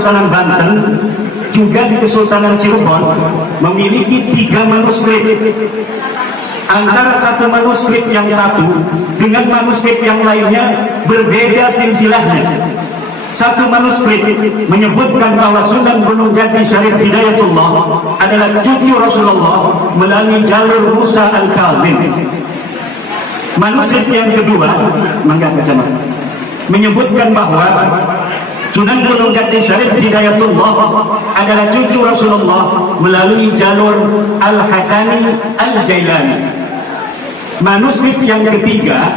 Kesultanan Banten, juga di Kesultanan Cirebon memiliki 3 manuskrip. Antara satu manuskrip yang satu dengan manuskrip yang lainnya berbeda silsilahnya. Satu manuskrip menyebutkan bahwa Sunan Gunung Jati Syarif Hidayatullah adalah cucu Rasulullah melalui jalur Musa Al-Kazim. Manuskrip yang kedua, menyebutkan bahwa Sunan Gunung Jati Syarif Hidayatullah adalah cucu Rasulullah melalui jalur Al-Hasani Al-Jailani. Manuskrip yang ketiga,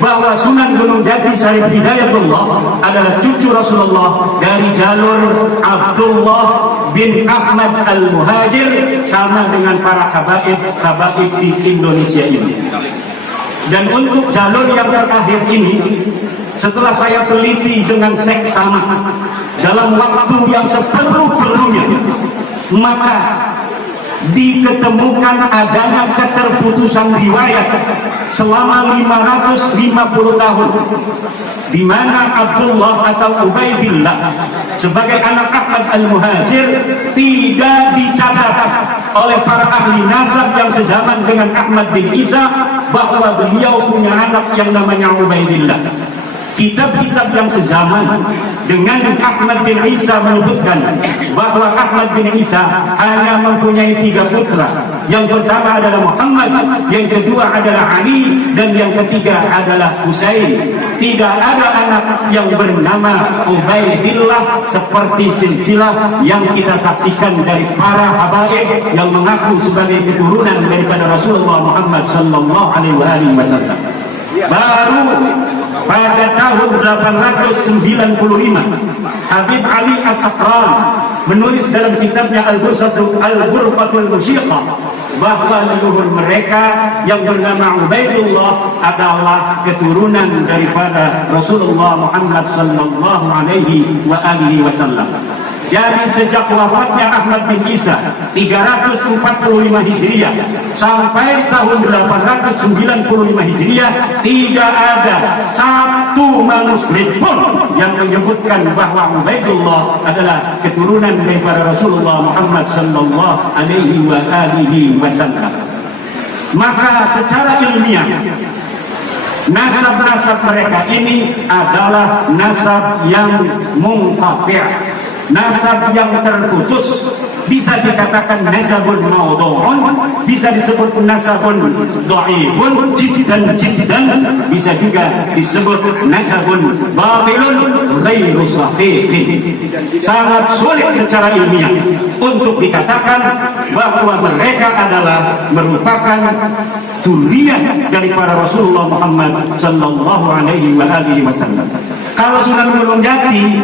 bahwa Sunan Gunung Jati Syarif Hidayatullah adalah cucu Rasulullah dari jalur Abdullah bin Ahmad Al-Muhajir, sama dengan para habaib di Indonesia ini. Dan untuk jalur yang terakhir ini, setelah saya teliti dengan seksama dalam waktu yang seperlu-perlunya, maka diketemukan adanya keterputusan riwayat selama 550 tahun, di mana Abdullah atau Ubaidillah sebagai anak Ahmad Al-Muhajir tidak dicatat oleh para ahli nasab yang sejaman dengan Ahmad bin Isa bahwa beliau punya anak yang namanya Ubaidillah. Kitab-kitab yang sejaman dengan Ahmad bin Isa menyebutkan bahwa Ahmad bin Isa hanya mempunyai 3 putra. Yang pertama adalah Muhammad, yang kedua adalah Ali, dan yang ketiga adalah Husain. Tidak ada anak yang bernama Ubaidillah seperti silsilah yang kita saksikan dari para habaib yang mengaku sebagai keturunan daripada Rasulullah Muhammad sallallahu alaihi wasallam. Baru pada tahun 895 Habib Ali As-Sakran menulis dalam kitabnya Al-Ghurfatul Musyiqah bahwa leluhur mereka yang bernama Ubaidullah adalah keturunan daripada Rasulullah Muhammad sallallahu alaihi wasallam. Jadi sejak wafatnya Ahmad bin Isa 345 Hijriah sampai tahun 895 Hijriah tidak ada satu manuskrip pun yang menyebutkan bahwa Ubaidullah adalah keturunan daripada Rasulullah Muhammad sallallahu alaihi wasallam. Maka secara ilmiah nasab-nasab mereka ini adalah nasab yang munqati', nasab yang terputus. Bisa dikatakan nasabun maudhu'un, bisa disebut nasabun dhaifun jiddan, bisa juga disebut nasabun batilun ghairu sahih. Sangat sulit secara ilmiah untuk dikatakan bahwa mereka adalah merupakan zuriyah dari para Rasulullah Muhammad sallallahu alaihi wasallam. Kalau Sunan Gunung Jati,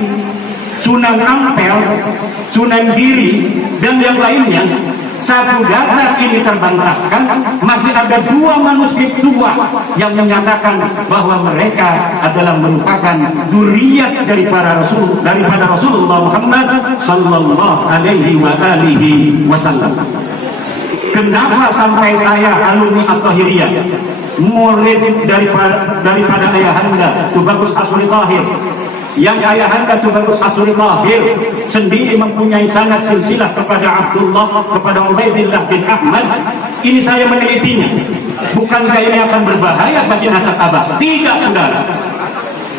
Sunan Ampel, Sunan Giri, dan yang lainnya, satu data ini terbantahkan. Masih ada 2 manuskrip tua yang menyatakan bahwa mereka adalah merupakan zuriyat daripada Rasulullah Muhammad sallallahu alaihi wasallam. Kenapa sampai saya alumni At-Tahiriyah, murid daripada ayahanda Tubagus Asri Tahir, yang ayahanda Tubagus Asri Tahir sendiri mempunyai sanad silsilah kepada Abdullah, kepada Ubaidillah bin Ahmad. Ini saya menelitinya. Bukankah ini akan berbahaya bagi nasab abah? Tidak, saudara.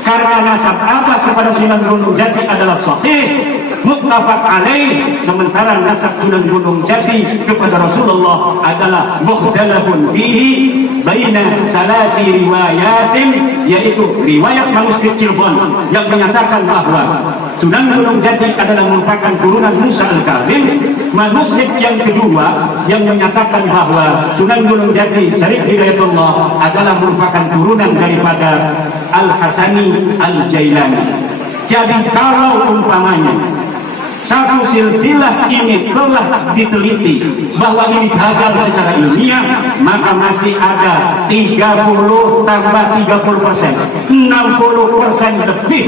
Karena nasab abah kepada Sunan Gunung Jati adalah sahih, muttafaq alaih, sementara nasab Sunan Gunung Jati kepada Rasulullah adalah mukhtalafun fihi baina salasi riwayatin, yaitu riwayat manuskrip Cirebon yang menyatakan bahwa Sunan Gunung Jati adalah merupakan turunan Musa Al-Kazim. Manuskrip yang kedua yang menyatakan bahwa Sunan Gunung Jati Syarif Hidayatullah adalah merupakan turunan daripada Al-Hasani Al-Jailani. Jadi kalau umpamanya satu silsilah ini telah diteliti bahwa ini gagal secara ilmiah, maka masih ada 30 tambah 30%, 60% lebih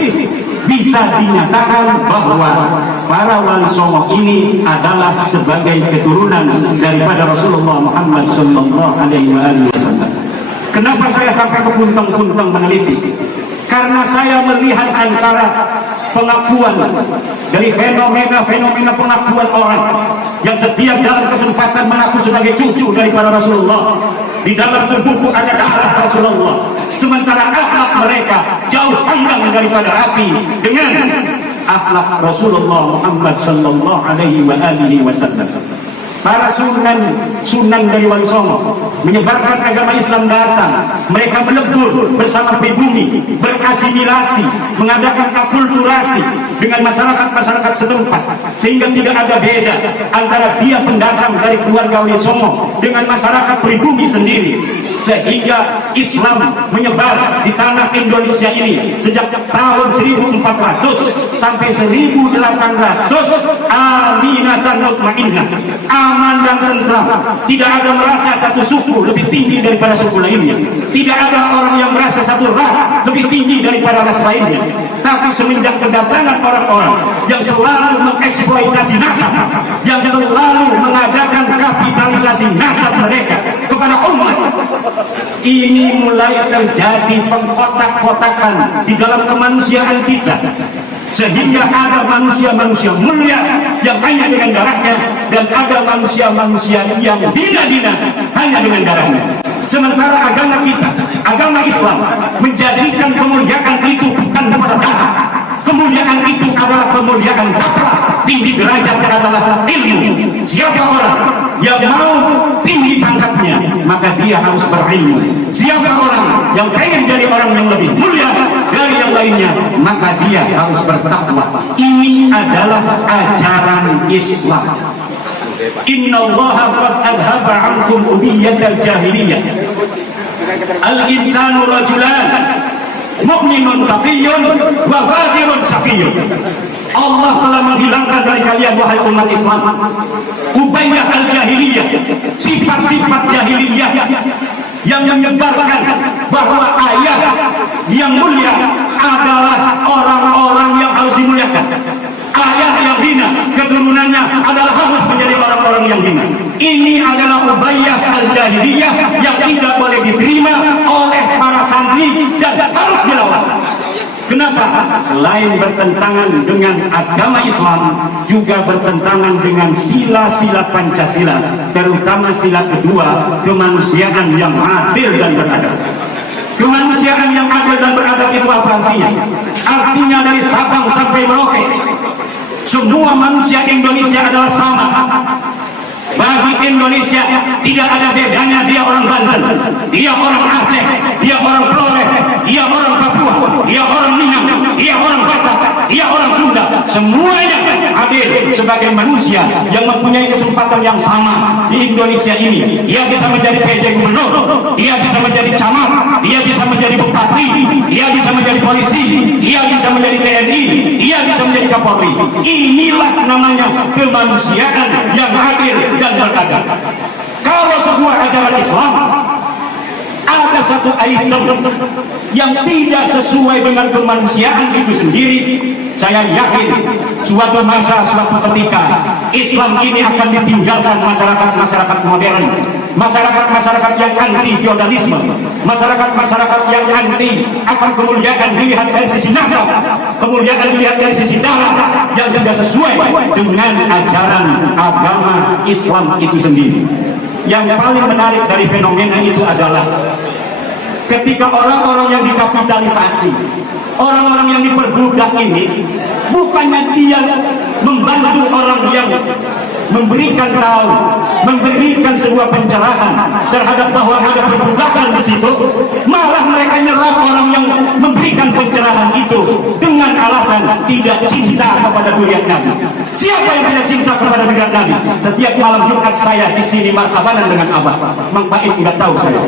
bisa dinyatakan bahwa para wali songo ini adalah sebagai keturunan daripada Rasulullah Muhammad sallallahu alaihi wasallam. Kenapa saya sampai ke puntang-puntang meneliti? Karena saya melihat antara pengakuan dari fenomena pengakuan orang yang setiap dalam kesempatan mengaku sebagai cucu daripada Rasulullah. Di dalam tubuhku ada darah Rasulullah, sementara akhlak mereka jauh panggang daripada api dengan akhlak Rasulullah Muhammad sallallahu alaihi wasallam. Para sunan dari Wali Songo menyebarkan agama Islam datang, mereka melebur bersama pribumi, berasimilasi, mengadakan akulturasi dengan masyarakat setempat, sehingga tidak ada beda antara dia pendatang dari keluarga Wali Songo dengan masyarakat pribumi sendiri, sehingga Islam menyebar di tanah Indonesia ini sejak tahun 1400 sampai 1800. Aminatan mutmainnah, aman dan tentram. Tidak ada merasa satu suku lebih tinggi daripada suku lainnya. Tidak ada orang yang merasa satu ras lebih tinggi daripada ras lainnya. Tapi semenjak kedatangan orang-orang yang selalu mengeksploitasi nasab, yang selalu mengadakan kapitalisasi nasab mereka kepada umat, ini mulai terjadi pengkotak-kotakan di dalam kemanusiaan kita, sehingga ada manusia-manusia mulia yang hanya dengan darahnya, dan ada manusia-manusia yang dina-dina hanya dengan darahnya. Sementara agama kita, agama Islam, menjadikan kemuliaan itu bukan kepada darah. Kemuliaan itu adalah kemuliaan takwa. Tinggi derajat adalah ilmu. Siapa orang yang mau tinggi pangkatnya, maka dia harus berilmu. Siapa orang yang pengen jadi orang yang lebih mulia dari yang lainnya, maka dia harus bertakwa. Ini adalah ajaran Islam. Innallaha qad adhaba 'ankum ubiyatal jahiliyah. Al-insanu rajulan, mu'minun taqiyyun wa fajirun saqiyyun. Allah telah menghilangkan dari kalian, wahai umat Islam, ubayyah al-jahiliyah, sifat-sifat jahiliyah yang menyebarkan bahwa ayah yang mulia adalah orang-orang yang harus dimuliakan. Ayah yang hina, keturunannya adalah harus menjadi orang-orang yang hina. Ini adalah ubayyah al-jahiliyah yang tidak boleh diterima oleh para santri dan harus dilawan. Kenapa? Selain bertentangan dengan agama Islam, juga bertentangan dengan sila-sila Pancasila, terutama sila kedua, kemanusiaan yang adil dan beradab. Kemanusiaan yang adil dan beradab itu apa artinya? Artinya dari Sabang sampai Merauke, semua manusia Indonesia adalah sama. Bagi Indonesia tidak ada bedanya dia orang Banten, dia orang Aceh, dia orang Flores, dia orang Papua, dia orang Minang, dia orang Batak, dia orang Sunda. Semuanya adil sebagai manusia yang mempunyai kesempatan yang sama di Indonesia ini. Dia bisa menjadi PJ gubernur, dia bisa menjadi camat, dia bisa menjadi bupati, dia bisa menjadi polisi, dia bisa menjadi TNI, dia bisa menjadi Kapolri. Inilah namanya kemanusiaan yang adil dan beradab. Kalau sebuah ajaran Islam ada satu item yang tidak sesuai dengan kemanusiaan itu sendiri, saya yakin suatu masa, suatu ketika Islam ini akan ditinggalkan masyarakat-masyarakat modern, masyarakat-masyarakat yang anti feodalisme, masyarakat-masyarakat yang anti akan kemuliaan dilihat dari sisi nasab, kemuliaan dilihat dari sisi darah, yang tidak sesuai dengan ajaran agama Islam itu sendiri. Yang paling menarik dari fenomena itu adalah ketika orang-orang yang dikapitalisasi, orang-orang yang diperbudak ini, bukannya dia membantu orang yang memberikan tahu, memberikan sebuah pencerahan terhadap bahwa ada perbudakan di situ, malah mereka nyerang orang yang memberikan pencerahan itu dengan alasan tidak cinta kepada durian Nabi. Siapa yang tidak cinta kepada durian Nabi? Setiap malam Jumat saya di sini marhabanan dengan Abah. Mang Pait enggak tahu saya.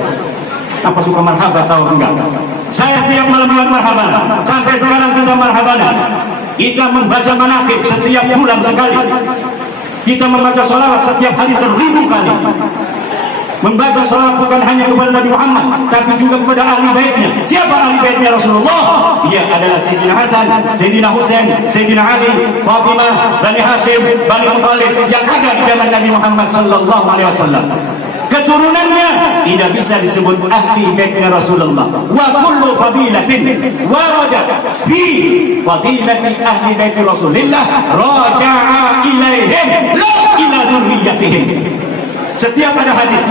Apa suka marhaban tahu enggak? Saya setiap malam Jumat marhaban. Sampai sekarang kita marhabanan. Kita membaca manaqib setiap bulan sekali. Kita membaca salawat setiap hari 1000 kali. Membaca salawat bukan hanya kepada Nabi Muhammad, tapi juga kepada ahli baitnya. Siapa ahli baitnya Rasulullah? Dia adalah Sayyidina Hasan, Sayyidina Husain, Sayyidina Ali, Fatimah, Bani Hashim, Bani Muthalib yang ada di zaman Nabi Muhammad sallallahu alaihi wasallam. keturunannya tidak bisa disebut ahli baitnya Rasulullah. Wa kullu fadilatin waradat fi fadilati ahli bait Rasulillah raja'a ilaihim la ila dzurriyyatihim. Setiap ada hadis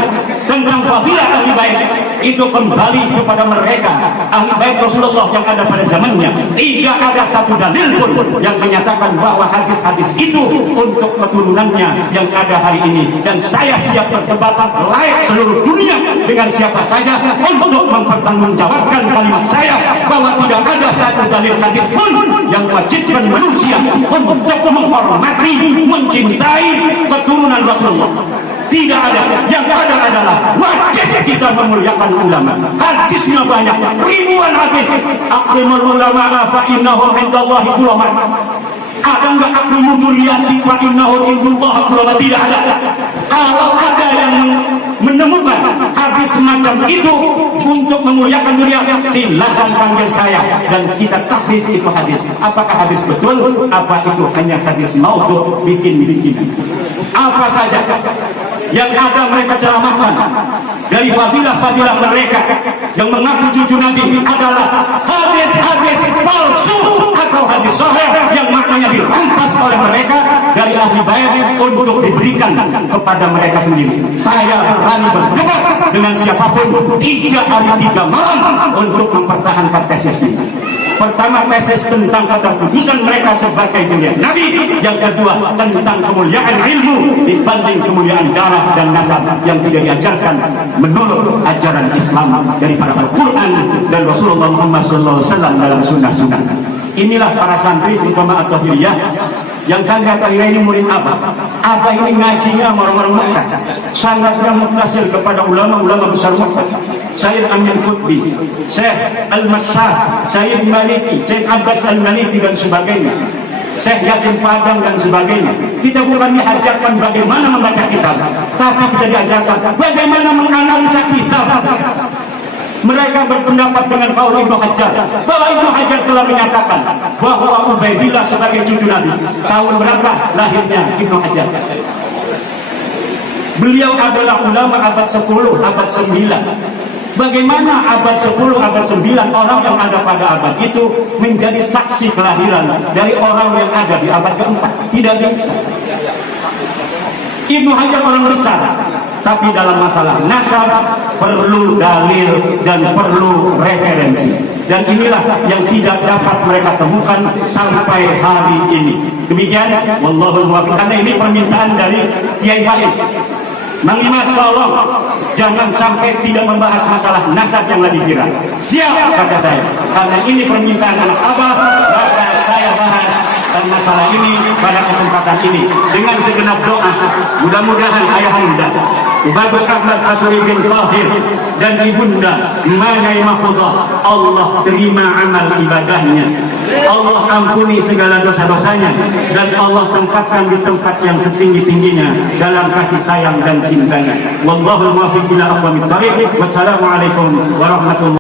tentang fadilah ahli bait itu kembali kepada mereka ahli bait Rasulullah yang ada pada zamannya. Tidak ada satu dalil pun yang menyatakan bahwa hadis-hadis itu untuk keturunannya yang ada hari ini. Dan saya siap berdebat layak seluruh dunia dengan siapa saja untuk mempertanggungjawabkan kalimat saya bahwa tidak ada satu dalil hadis pun yang wajibkan manusia untuk menghormati, mencintai keturunan Rasulullah. Tidak ada. Yang ada adalah wajib kita memuliakan ulama. Hadisnya banyak, ribuan hadis. Akrimul ulama fa innahum indallahi ulama. Ada enggak akrimul mulyati fa innahum indallahi ulama? Tidak ada. Kalau ada yang menemukan hadis semacam itu untuk memuliakan dunia, silahkan panggil saya dan kita tahrif itu hadis. Apakah hadis betul? Apa itu hanya hadis maudhu, bikin-bikinan? Apa saja yang ada mereka ceramahkan dari fadilah-fadilah mereka yang mengaku cucu Nabi adalah hadis-hadis palsu atau hadis sahih yang maknanya dirampas oleh mereka dari ahli bait untuk diberikan kepada mereka sendiri. Saya berani berdebat dengan siapapun 3 hari 3 malam untuk mempertahankan tesis ini. Pertama, tesis tentang keterputusan mereka sebagai dunia Nabi. Yang kedua, tentang kemuliaan ilmu dibanding kemuliaan darah dan nasab yang tidak diajarkan menurut ajaran Islam daripada Al-Quran dan Rasulullah Muhammad SAW dalam sunnah-sunnah. Inilah para santri utama At-Tahiriyah yang kami kira ini murid Abah ini ngajinya orang-orang Mekah, sangatnya mutasil kepada ulama-ulama besar Mekah. Syekh Amin Qutbi, Syekh Al-Masyar, Syekh Maliki, Syekh Abbas Al-Maliki dan sebagainya, Syekh Yasin Padang dan sebagainya. Kita bukan diajarkan bagaimana membaca kitab, tapi kita diajarkan bagaimana menganalisa kitab. Mereka berpendapat dengan Paul Ibnu Hajar bahwa Ibnu Hajar telah menyatakan bahwa Ubaidillah sebagai cucu Nabi. Tahun berapa lahirnya Ibnu Hajar? Beliau adalah ulama abad 10, abad 9. Bagaimana abad 10, abad 9 orang yang ada pada abad itu menjadi saksi kelahiran dari orang yang ada di abad keempat? Tidak bisa. Ibnu Hajar orang besar, tapi dalam masalah nasab perlu dalil dan perlu referensi. Dan inilah yang tidak dapat mereka temukan sampai hari ini. Demikian, wallahul muwaffiq. Karena ini permintaan dari Kiai Faiz. Mang Imad, tolong jangan sampai tidak membahas masalah nasab yang lagi viral. Siap, kata saya. Karena ini permintaan anak Abah, maka saya bahas dan masalah ini pada kesempatan ini dengan segenap doa. Mudah-mudahan ayahanda Bagus Ahmad Asri bin Tahir dan ibunda Manai Mahfudah Allah terima amal ibadahnya, Allah ampuni segala dosa-dosanya, dan Allah tempatkan di tempat yang setinggi-tingginya dalam kasih sayang dan cintanya. Wallahul muwaffiq ila aqwamit thariq. Wassalamualaikum warahmatullahi